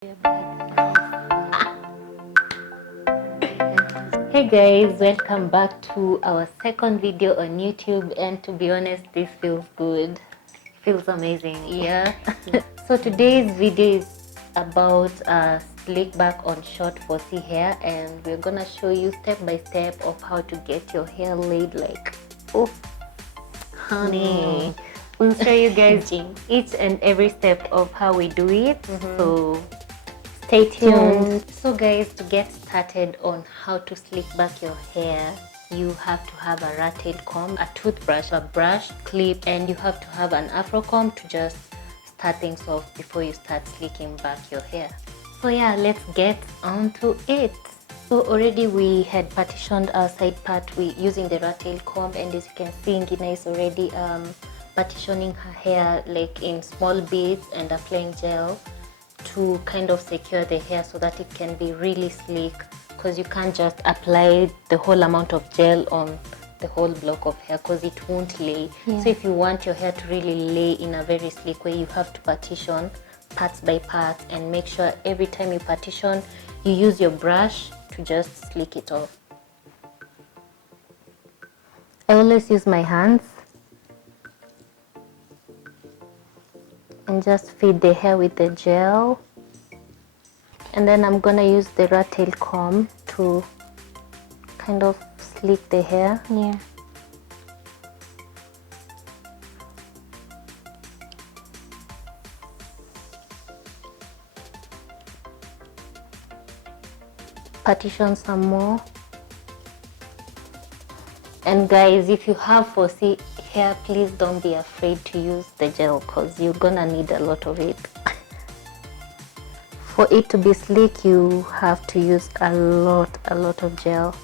Hey guys, welcome back to our second video on YouTube, and to be honest, this feels good. Feels amazing, yeah. So today's video is about slick back on short 4C hair, and we're gonna show you step by step of how to get your hair laid like, oh honey. We'll show you guys each and every step of how we do it. So stay tuned. So guys, to get started on how to slick back your hair, you have to have a rat-tailed comb, a toothbrush, a brush, clip, and you have to have an afro comb to just start things off before you start slicking back your hair. So yeah, let's get on to it. So already we had partitioned our side part using the rat-tailed comb, and as you can see, Ngina is already partitioning her hair like in small bits and applying gel to kind of secure the hair so that it can be really sleek, because you can't just apply the whole amount of gel on the whole block of hair because it won't lay. So if you want your hair to really lay in a very sleek way, you have to partition parts by parts, and make sure every time you partition you use your brush to just slick it off. I always use my hands and just feed the hair with the gel, and then I'm gonna use the rat-tailed comb to kind of slick the hair. Partition some more. And guys, if you have 4C hair, please don't be afraid to use the gel because you're gonna need a lot of it. For it to be sleek, you have to use a lot of gel.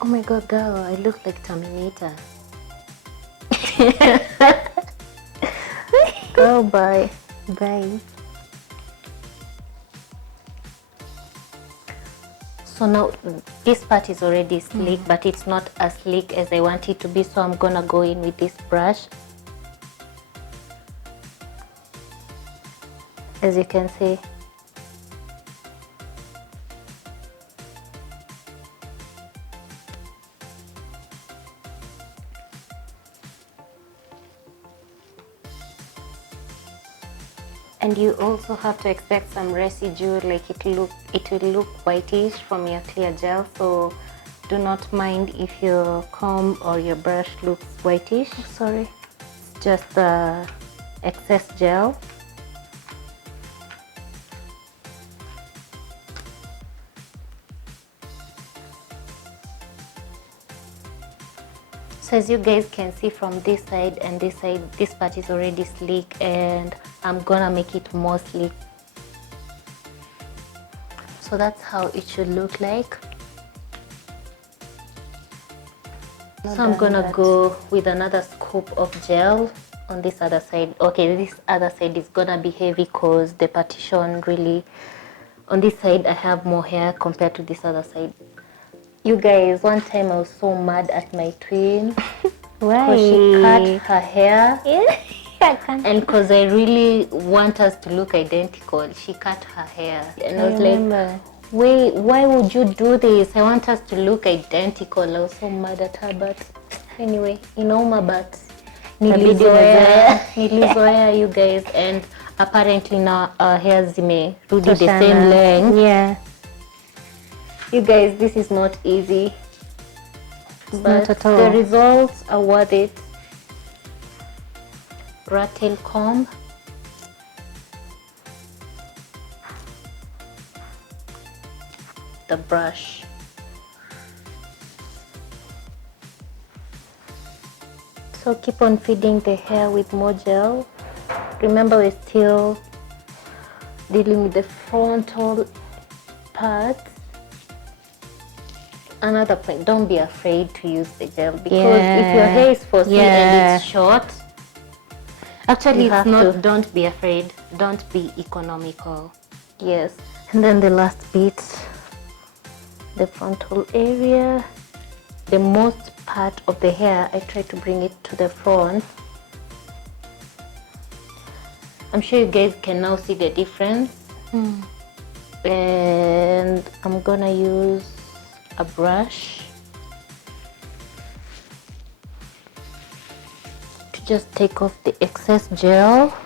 Oh my god, girl, I look like Terminator. Girl, bye. So now this part is already sleek, but it's not as sleek as I want it to be, so I'm gonna go in with this brush. As you can see, and you also have to expect some residue, like it will look whitish from your clear gel, so do not mind if your comb or your brush looks whitish. Sorry, it's just the excess gel. So as you guys can see, from this side and this side, this part is already sleek, and I'm gonna make it more sleek. So that's how it should look like. So I'm gonna go with another scoop of gel on this other side. Okay, this other side is gonna be heavy because the partition really, on this side I have more hair compared to this other side. You guys, one time I was so mad at my twin. Why? Because she cut her hair. And because I really want us to look identical, she cut her hair. And I was like, wait, why would you do this? I want us to look identical. I was so mad at her, but anyway, inauma, but nilizoea you guys, and apparently now our hairs may do the same length. Yeah. You guys, this is not easy, but not at all. the results are worth it. Rat-tailed comb, the brush, so keep on feeding the hair with more gel. Remember, we're still dealing with the frontal part. Another point, don't be afraid to use the gel, because if your hair is 4C and it's short, actually it's not, don't be afraid, don't be economical. Yes. And then the last bit, the frontal area, the most part of the hair, I try to bring it to the front. I'm sure you guys can now see the difference. And I'm gonna use a brush to just take off the excess gel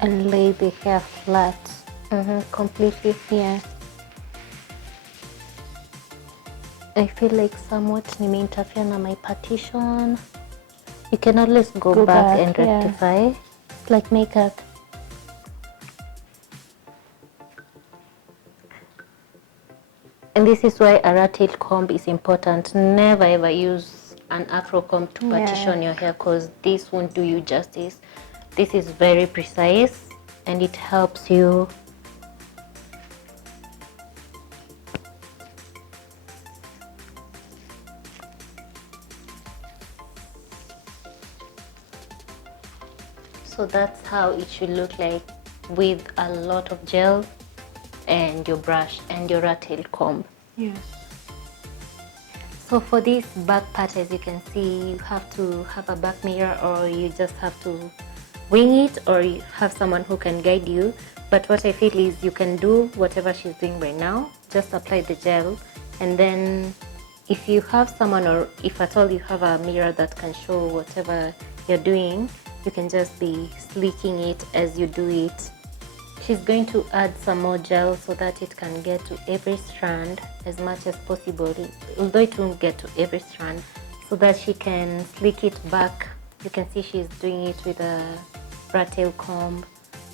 and lay the hair flat. Completely. Yeah. I feel like somewhat nimeinterfere na my partition. You can always go back and rectify. It's like makeup. And this is why a rat tail comb is important. Never ever use an afro comb to partition your hair, because this won't do you justice. This is very precise and it helps you. So that's how it should look like with a lot of gel and your brush and your rat tail comb. Yeah. So for this back part, as you can see, you have to have a back mirror, or you just have to wing it, or you have someone who can guide you. But what I feel is you can do whatever she's doing right now. Just apply the gel, and then if you have someone, or if at all you have a mirror that can show whatever you're doing, you can just be slicking it as you do it. She's going to add some more gel so that it can get to every strand as much as possible, although it won't get to every strand, so that she can slick it back. You can see she's doing it with a rat tail comb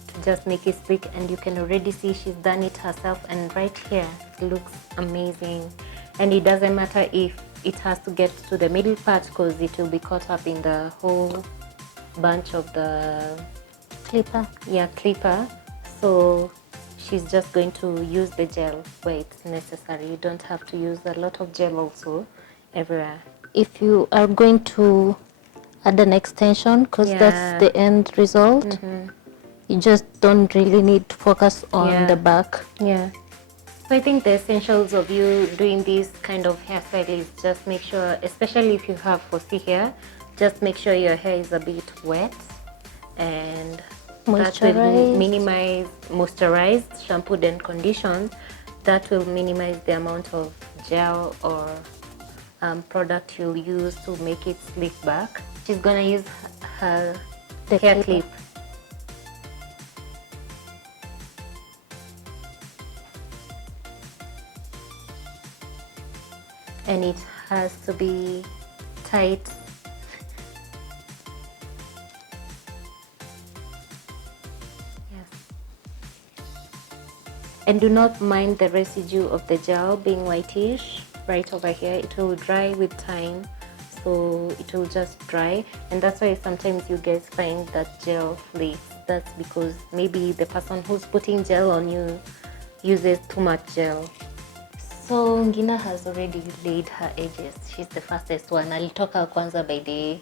to just make it slick, and you can already see she's done it herself, and right here it looks amazing. And it doesn't matter if it has to get to the middle part, because it will be caught up in the whole bunch of the clipper. Yeah, clipper. So she's just going to use the gel where it's necessary. You don't have to use a lot of gel also everywhere. If you are going to add an extension, because that's the end result, you just don't really need to focus on the back. Yeah. So I think the essentials of you doing this kind of hairstyle is just make sure, especially if you have fussy hair, just make sure your hair is a bit wet, and that will minimize, moisturized, shampooed and conditioned. That will minimize the amount of gel or product you'll use to make it slick back. She's gonna use her hair clip. And it has to be tight. And do not mind the residue of the gel being whitish right over here. It will dry with time, so it will just dry, and that's why sometimes you guys find that gel flakes. That's because maybe the person who's putting gel on you uses too much gel. So Ngina has already laid her edges. She's the fastest one. Alitoka kwanza by the way.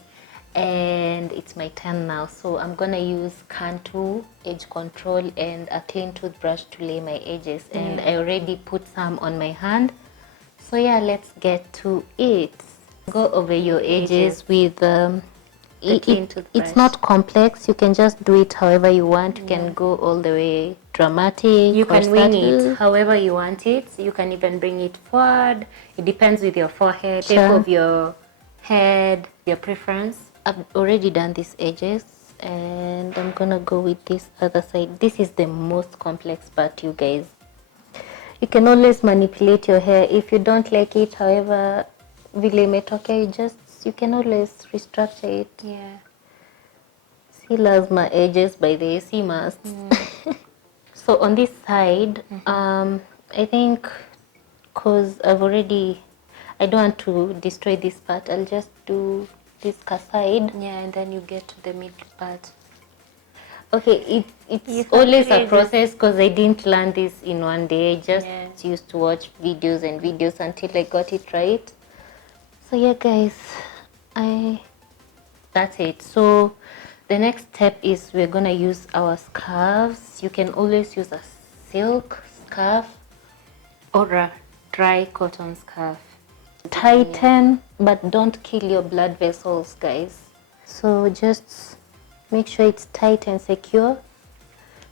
And it's my turn now, so I'm gonna use Cantu edge control and a clean toothbrush to lay my edges. And I already put some on my hand, so yeah, let's get to it. Go over your edges with the clean toothbrush. It's not complex. You can just do it however you want. You can go all the way dramatic, you can wing it however you want it. You can even bring it forward. It depends with your forehead, shape of your head, your preference. I've already done these edges, and I'm gonna go with this other side. This is the most complex part, you guys. You can always manipulate your hair if you don't like it however vile imetokea, you can always restructure it. Yeah. See lazima edges by the AC must. So on this side, I think because I don't want to destroy this part, I'll just do this side. Yeah, and then you get to the middle part. Okay, it's always a process, because I didn't learn this in one day. I just used to watch videos and videos until I got it right. So yeah guys, that's it. So the next step is we're gonna use our scarves. You can always use a silk scarf or a dry cotton scarf. Tighten, but don't kill your blood vessels, guys. So just make sure it's tight and secure,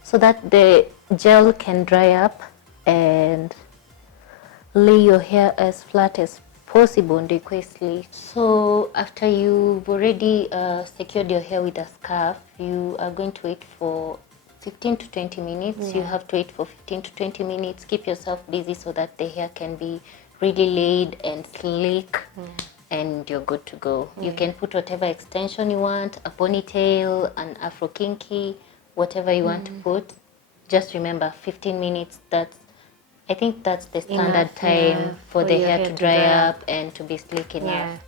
so that the gel can dry up and lay your hair as flat as possible ndio ikuwe sleek. So after you've already secured your hair with a scarf, you are going to wait for 15 to 20 minutes. You have to wait for 15 to 20 minutes. Keep yourself busy so that the hair can be really laid and sleek, and you're good to go. You can put whatever extension you want, a ponytail, an afro kinky, whatever you want to put. Just remember 15 minutes. I think that's the standard time for the hair to dry up and to be sleek enough.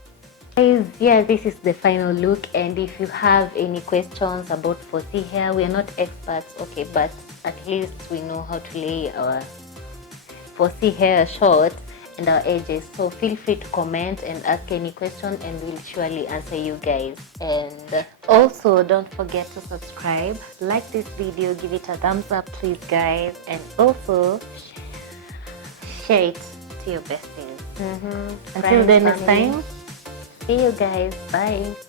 Guys, yeah, this is the final look, and if you have any questions about 4C hair, we are not experts, okay, but at least we know how to lay our 4C hair short and our edges. So feel free to comment and ask any question, and we'll surely answer you guys. And also don't forget to subscribe, like this video, give it a thumbs up please guys, and also share it to your besties. Until the next time, see you guys, bye.